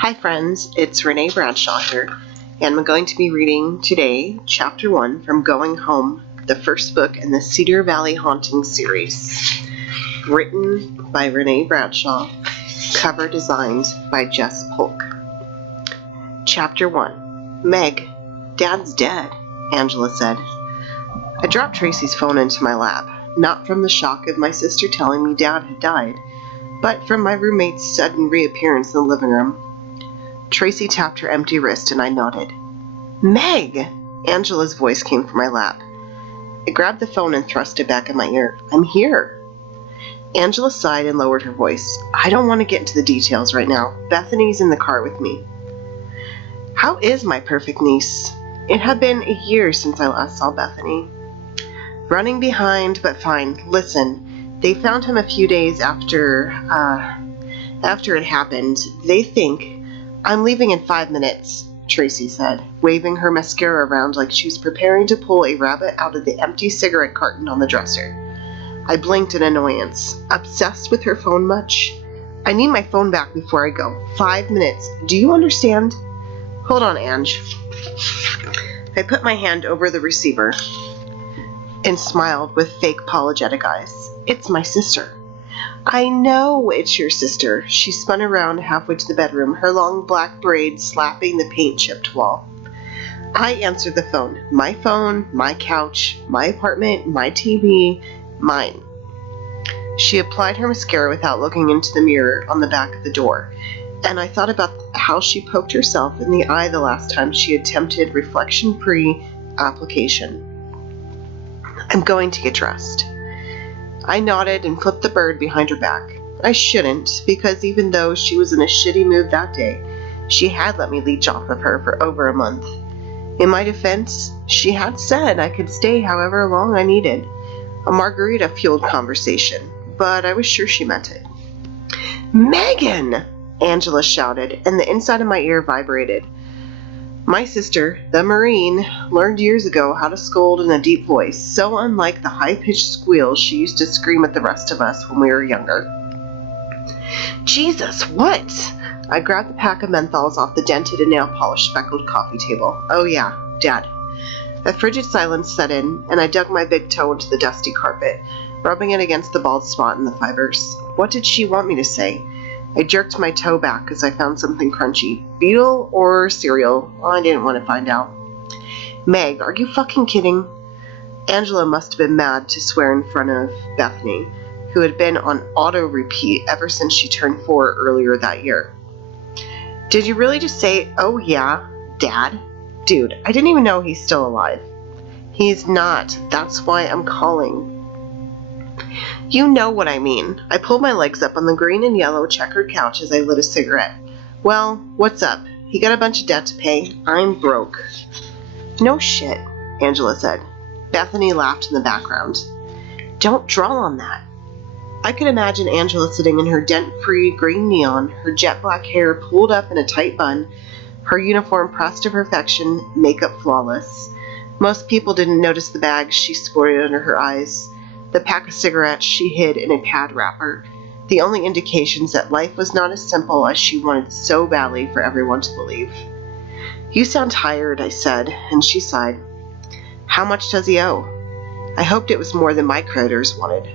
Hi friends, it's Renee Bradshaw here, and I'm going to be reading today Chapter 1 from Going Home, the first book in the Cedar Valley Hauntings series. Written by Renee Bradshaw, cover designed by Jess Polk. Chapter 1. Meg, Dad's dead, Angela said. I dropped Tracy's phone into my lap, not from the shock of my sister telling me Dad had died, but from my roommate's sudden reappearance in the living room. Tracy tapped her empty wrist and I nodded. Meg! Angela's voice came from my lap. I grabbed the phone and thrust it back in my ear. I'm here. Angela sighed and lowered her voice. I don't want to get into the details right now. Bethany's in the car with me. How is my perfect niece? It had been a year since I last saw Bethany. Running behind, but fine. Listen, they found him a few days after it happened. They think I'm leaving in 5 minutes, Tracy said, waving her mascara around like she was preparing to pull a rabbit out of the empty cigarette carton on the dresser. I blinked in annoyance. Obsessed with her phone much? I need my phone back before I go. 5 minutes. Do you understand? Hold on, Ange. I put my hand over the receiver and smiled with fake apologetic eyes. It's my sister. I know it's your sister. She spun around halfway to the bedroom, her long black braids slapping the paint-chipped wall. I answered the phone. My phone, my couch, my apartment, my TV, mine. She applied her mascara without looking into the mirror on the back of the door, and I thought about how she poked herself in the eye the last time she attempted reflection-free application. I'm going to get dressed. I nodded and flipped the bird behind her back. I shouldn't, because even though she was in a shitty mood that day, she had let me leech off of her for over a month. In my defense, she had said I could stay however long I needed. A margarita-fueled conversation, but I was sure she meant it. Megan! Angela shouted, and the inside of my ear vibrated. My sister, the Marine, learned years ago how to scold in a deep voice, so unlike the high-pitched squeals she used to scream at the rest of us when we were younger. Jesus, what? I grabbed the pack of menthols off the dented and nail-polish speckled coffee table. Oh yeah, Dad. A frigid silence set in, and I dug my big toe into the dusty carpet, rubbing it against the bald spot in the fibers. What did she want me to say? I jerked my toe back as I found something crunchy. Beetle or cereal? I didn't want to find out. Meg, are you fucking kidding? Angela must have been mad to swear in front of Bethany, who had been on auto-repeat ever since she turned 4 earlier that year. Did you really just say, oh yeah, Dad? Dude, I didn't even know he's still alive. He's not. That's why I'm calling. You know what I mean. I pulled my legs up on the green and yellow checkered couch as I lit a cigarette. Well, what's up? He got a bunch of debt to pay. I'm broke. No shit, Angela said. Bethany laughed in the background. Don't draw on that. I could imagine Angela sitting in her dent-free green neon, her jet black hair pulled up in a tight bun, her uniform pressed to perfection, makeup flawless. Most people didn't notice the bags she sported under her eyes, the pack of cigarettes she hid in a pad wrapper, the only indications that life was not as simple as she wanted so badly for everyone to believe. You sound tired, I said, and she sighed. How much does he owe? I hoped it was more than my creditors wanted.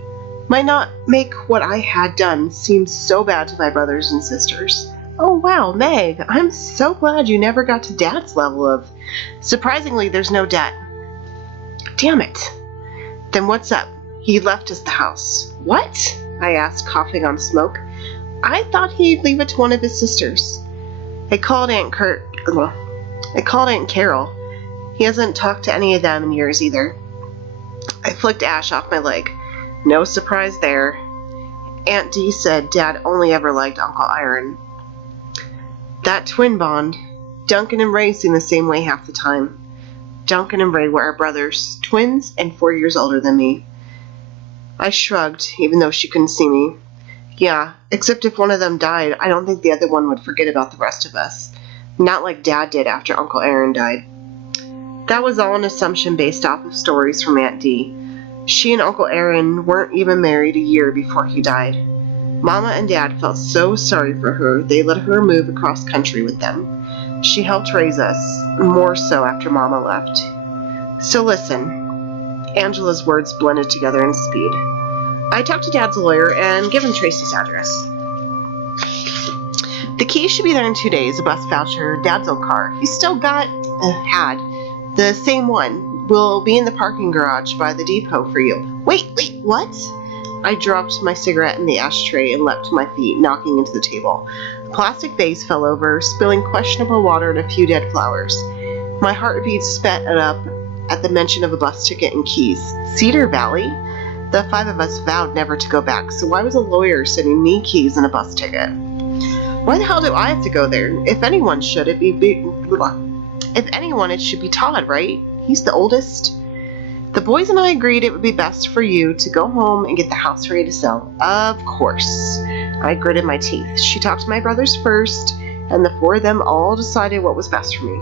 Might not make what I had done seem so bad to my brothers and sisters. Oh wow, Meg, I'm so glad you never got to Dad's level of... Surprisingly, there's no debt. Damn it. Then what's up? He left us the house. What? I asked, coughing on smoke. I thought he'd leave it to one of his sisters. I called Aunt Carol. He hasn't talked to any of them in years either. I flicked ash off my leg. No surprise there. Aunt Dee said Dad only ever liked Uncle Iron. That twin bond. Duncan and Ray seem the same way half the time. Duncan and Ray were our brothers, twins and 4 years older than me. I shrugged, even though she couldn't see me. Yeah, except if one of them died, I don't think the other one would forget about the rest of us. Not like Dad did after Uncle Aaron died. That was all an assumption based off of stories from Aunt Dee. She and Uncle Aaron weren't even married a year before he died. Mama and Dad felt so sorry for her, they let her move across country with them. She helped raise us, more so after Mama left. So listen, Angela's words blended together in speed. I talked to Dad's lawyer and give him Tracy's address. The key should be there in 2 days, a bus voucher, Dad's old car. He's still had the same one. Will be in the parking garage by the depot for you. Wait, what? I dropped my cigarette in the ashtray and leapt to my feet, knocking into the table. A plastic vase fell over, spilling questionable water and a few dead flowers. My heartbeat sped up at the mention of a bus ticket and keys. Cedar Valley? The 5 of us vowed never to go back, so why was a lawyer sending me keys and a bus ticket? Why the hell do I have to go there? If anyone should, it should be Todd, right? He's the oldest. The boys and I agreed it would be best for you to go home and get the house ready to sell. Of course. I gritted my teeth. She talked to my brothers first, and the 4 of them all decided what was best for me.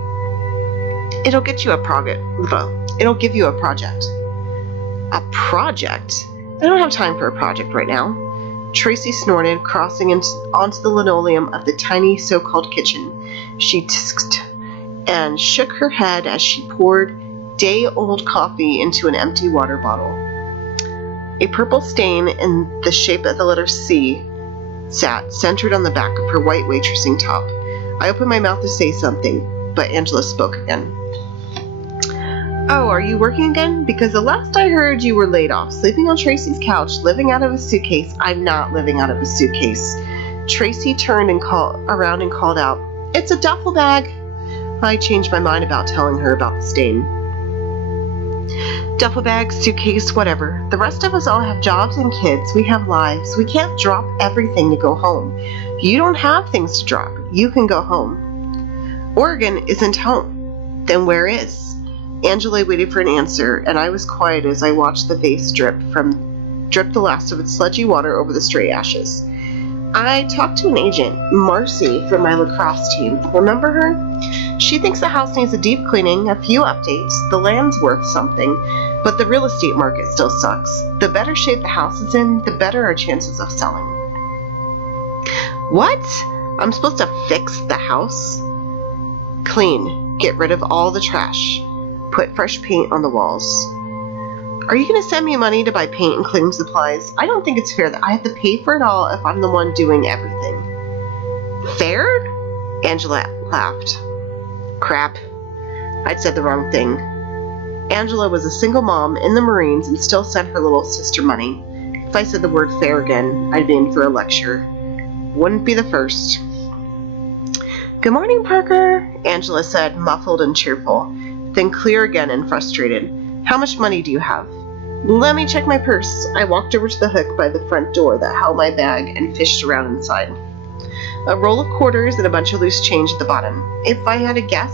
It'll give you a project. A project? I don't have time for a project right now. Tracy snorted, crossing onto the linoleum of the tiny so-called kitchen. She tisked and shook her head as she poured day-old coffee into an empty water bottle. A purple stain in the shape of the letter C sat centered on the back of her white waitressing top. I opened my mouth to say something, but Angela spoke again. Oh, are you working again? Because the last I heard you were laid off, sleeping on Tracy's couch, living out of a suitcase. I'm not living out of a suitcase. Tracy turned around and called out, It's a duffel bag. I changed my mind about telling her about the stain. Duffel bag, suitcase, whatever. The rest of us all have jobs and kids. We have lives. We can't drop everything to go home. You don't have things to drop. You can go home. Oregon isn't home. Then where is? Angela waited for an answer, and I was quiet as I watched the vase drip the last of its sludgy water over the stray ashes. I talked to an agent, Marcy, from my lacrosse team. Remember her? She thinks the house needs a deep cleaning, a few updates, the land's worth something, but the real estate market still sucks. The better shape the house is in, the better our chances of selling. What? I'm supposed to fix the house? Clean. Get rid of all the trash. Put fresh paint on the walls. Are you going to send me money to buy paint and cleaning supplies? I don't think it's fair that I have to pay for it all if I'm the one doing everything. Fair? Angela laughed. Crap. I'd said the wrong thing. Angela was a single mom in the Marines and still sent her little sister money. If I said the word fair again, I'd be in for a lecture. Wouldn't be the first. Good morning, Parker, Angela said, muffled and cheerful, then clear again and frustrated. How much money do you have? Let me check my purse. I walked over to the hook by the front door that held my bag and fished around inside. A roll of quarters and a bunch of loose change at the bottom. If I had to guess,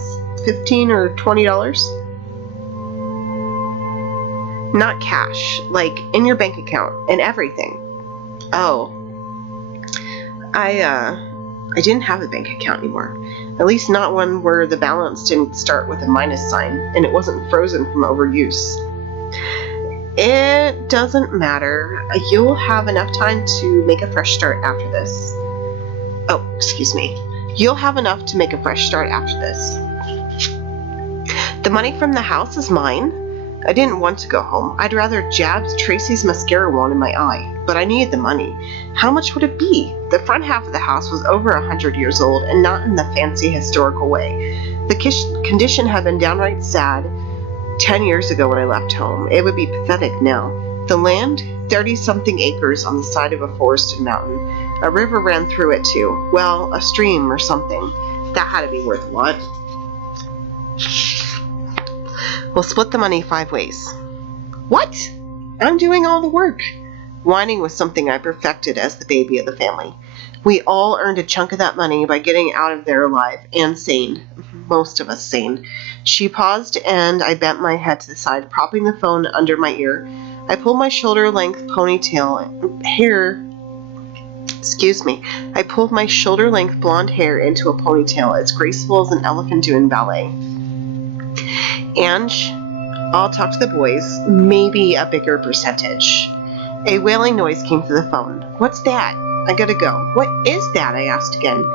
$15 or $20? Not cash, like in your bank account and everything. Oh. I didn't have a bank account anymore. At least not one where the balance didn't start with a minus sign and it wasn't frozen from overuse. It doesn't matter. You'll have enough time to make a fresh start after this. Oh, excuse me. You'll have enough to make a fresh start after this. The money from the house is mine. I didn't want to go home. I'd rather jab Tracy's mascara wand in my eye, but I needed the money. How much would it be? The front half of the house was over 100 years old and not in the fancy historical way. The condition had been downright sad 10 years ago when I left home. It would be pathetic now. The land, 30-something acres on the side of a forested mountain. A river ran through it too. Well, a stream or something. That had to be worth a lot. We'll split the money 5 ways. What? I'm doing all the work. Whining was something I perfected as the baby of the family. We all earned a chunk of that money by getting out of there alive and sane. Most of us sane. She paused and I bent my head to the side, propping the phone under my ear. I pulled my shoulder-length ponytail hair. I pulled my shoulder-length blonde hair into a ponytail as graceful as an elephant doing ballet. Ange, I'll talk to the boys, maybe a bigger percentage. A wailing noise came through the phone. What's that? I gotta go. What is that? I asked again.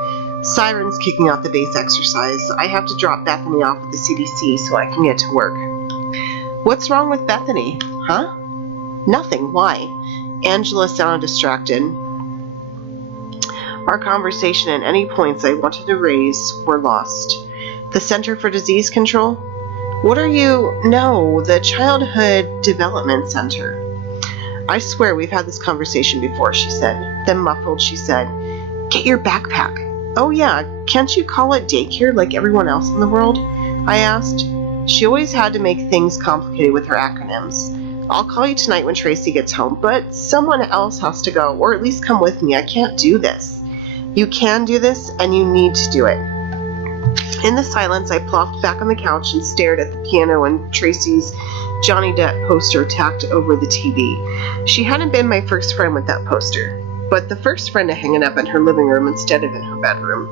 Sirens kicking out the base exercise. I have to drop Bethany off at the CDC so I can get to work. What's wrong with Bethany? Huh? Nothing. Why? Angela sounded distracted. Our conversation and any points I wanted to raise were lost. The Center for Disease Control? What are you? No, the Childhood Development Center. I swear we've had this conversation before, she said. Then muffled, she said, Get your backpack. Oh yeah, can't you call it daycare like everyone else in the world? I asked. She always had to make things complicated with her acronyms. I'll call you tonight when Tracy gets home, but someone else has to go, or at least come with me. I can't do this. You can do this, and you need to do it. In the silence, I plopped back on the couch and stared at the piano and Tracy's Johnny Depp poster tacked over the TV. She hadn't been my first friend with that poster, but the first friend to hang it up in her living room instead of in her bedroom.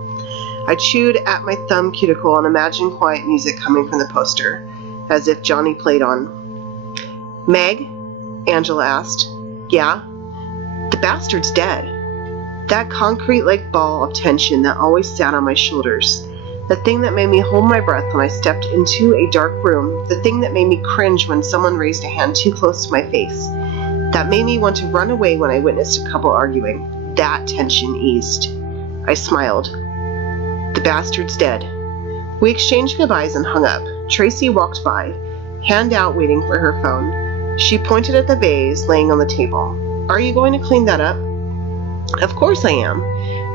I chewed at my thumb cuticle and imagined quiet music coming from the poster, as if Johnny played on. Meg? Angela asked. Yeah? The bastard's dead. That concrete-like ball of tension that always sat on my shoulders. The thing that made me hold my breath when I stepped into a dark room. The thing that made me cringe when someone raised a hand too close to my face. That made me want to run away when I witnessed a couple arguing. That tension eased. I smiled. The bastard's dead. We exchanged goodbyes and hung up. Tracy walked by, hand out waiting for her phone. She pointed at the vase laying on the table. Are you going to clean that up? Of course I am,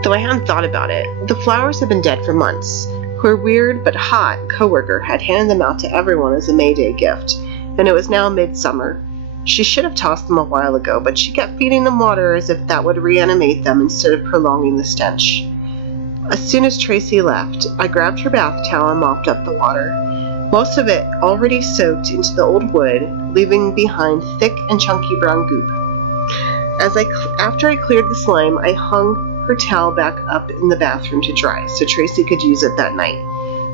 though I hadn't thought about it. The flowers had been dead for months. Her weird but hot coworker had handed them out to everyone as a May Day gift, and it was now midsummer. She should have tossed them a while ago, but she kept feeding them water as if that would reanimate them instead of prolonging the stench. As soon as Tracy left, I grabbed her bath towel and mopped up the water, most of it already soaked into the old wood, leaving behind thick and chunky brown goop. After I cleared the slime, I hung her towel back up in the bathroom to dry so Tracy could use it that night.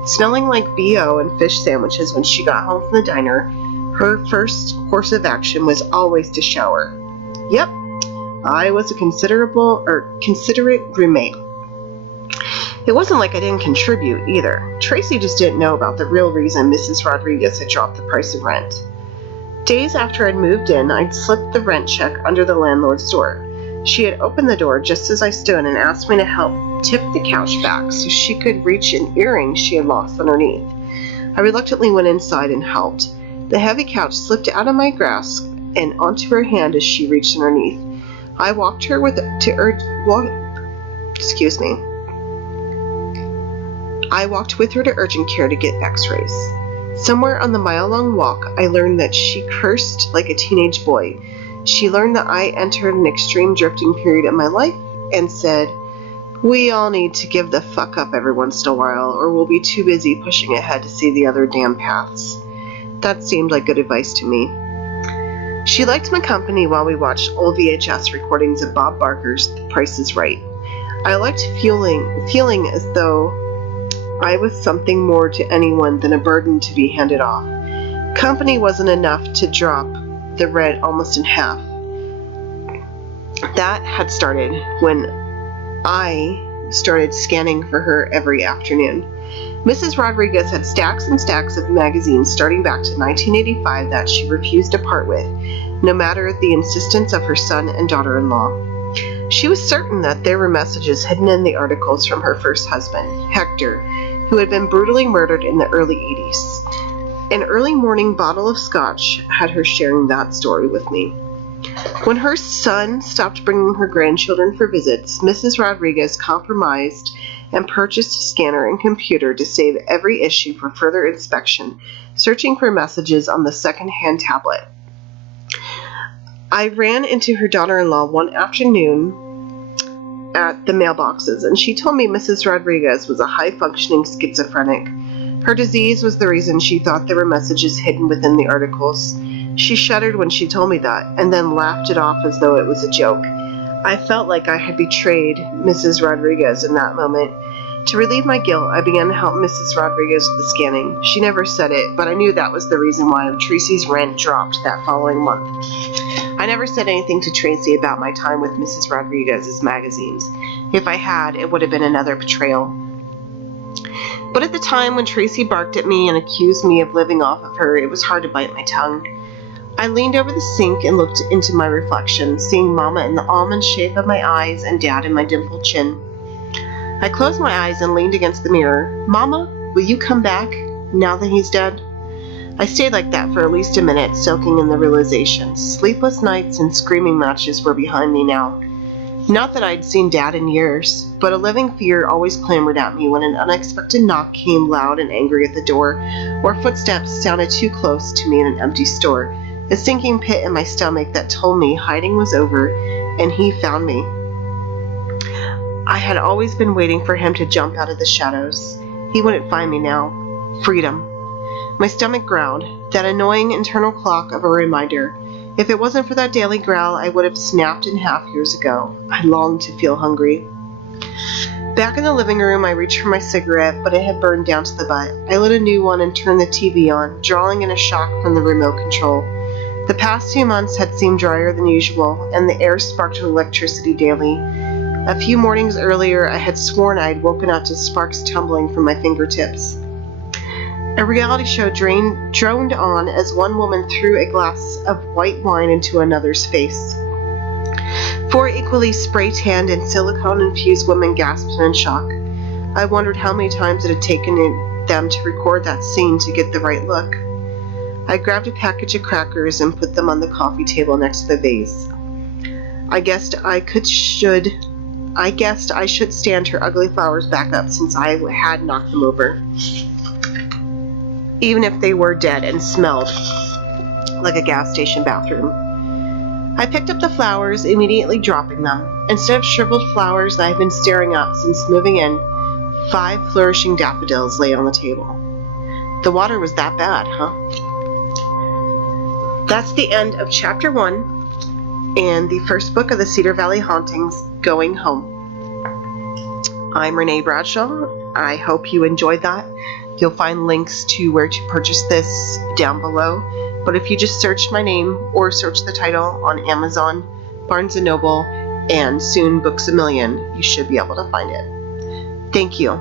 Smelling like B.O. and fish sandwiches when she got home from the diner, her first course of action was always to shower. Yep, I was a considerate roommate. It wasn't like I didn't contribute either. Tracy just didn't know about the real reason Mrs. Rodriguez had dropped the price of rent. Days after I'd moved in, I'd slipped the rent check under the landlord's door. She had opened the door just as I stood and asked me to help tip the couch back so she could reach an earring she had lost underneath. I reluctantly went inside and helped. The heavy couch slipped out of my grasp and onto her hand as she reached underneath. I walked with her to urgent care to get x-rays. Somewhere on the mile-long walk, I learned that she cursed like a teenage boy. She learned that I entered an extreme drifting period in my life and said, "We all need to give the fuck up every once in a while, or we'll be too busy pushing ahead to see the other damn paths." That seemed like good advice to me. She liked my company while we watched old VHS recordings of Bob Barker's The Price is Right. I liked feeling as though I was something more to anyone than a burden to be handed off. Company wasn't enough to drop the rent almost in half. That had started when I started scanning for her every afternoon. Mrs. Rodriguez had stacks and stacks of magazines starting back to 1985 that she refused to part with, no matter the insistence of her son and daughter-in-law. She was certain that there were messages hidden in the articles from her first husband, Hector, who had been brutally murdered in the early 80s. An early morning bottle of scotch had her sharing that story with me. When her son stopped bringing her grandchildren for visits, Mrs. Rodriguez compromised and purchased a scanner and computer to save every issue for further inspection, searching for messages on the second-hand tablet. I ran into her daughter-in-law one afternoon at the mailboxes, and she told me Mrs. Rodriguez was a high-functioning schizophrenic. Her disease was the reason she thought there were messages hidden within the articles. She shuddered when she told me that, and then laughed it off as though it was a joke. I felt like I had betrayed Mrs. Rodriguez in that moment. To relieve my guilt, I began to help Mrs. Rodriguez with the scanning. She never said it, but I knew that was the reason why Tracy's rent dropped that following month. I never said anything to Tracy about my time with Mrs. Rodriguez's magazines. If I had, it would have been another betrayal. But at the time when Tracy barked at me and accused me of living off of her, it was hard to bite my tongue. I leaned over the sink and looked into my reflection, seeing Mama in the almond shape of my eyes and Dad in my dimpled chin. I closed my eyes and leaned against the mirror. Mama, will you come back now that he's dead? I stayed like that for at least a minute, soaking in the realization. Sleepless nights and screaming matches were behind me now. Not that I'd seen Dad in years, but a living fear always clamored at me when an unexpected knock came loud and angry at the door, or footsteps sounded too close to me in an empty store. A sinking pit in my stomach that told me hiding was over, and he found me. I had always been waiting for him to jump out of the shadows. He wouldn't find me now. Freedom. My stomach growled, that annoying internal clock of a reminder. If it wasn't for that daily growl, I would have snapped in half years ago. I longed to feel hungry. Back in the living room, I reached for my cigarette, but it had burned down to the butt. I lit a new one and turned the TV on, drawing in a shock from the remote control. The past 2 months had seemed drier than usual, and the air sparked with electricity daily. A few mornings earlier, I had sworn I had woken up to sparks tumbling from my fingertips. A reality show droned on as one woman threw a glass of white wine into another's face. 4 equally spray-tanned and silicone-infused women gasped in shock. I wondered how many times it had taken them to record that scene to get the right look. I grabbed a package of crackers and put them on the coffee table next to the vase. I guessed I should stand her ugly flowers back up since I had knocked them over, even if they were dead and smelled like a gas station bathroom. I picked up the flowers, immediately dropping them. Instead of shriveled flowers that I had been staring at since moving in, 5 flourishing daffodils lay on the table. The water was that bad, huh? That's the end of Chapter 1 and the first book of the Cedar Valley Hauntings, Going Home. I'm Renee Bradshaw. I hope you enjoyed that. You'll find links to where to purchase this down below. But if you just search my name or search the title on Amazon, Barnes & Noble, and soon Books A Million, you should be able to find it. Thank you.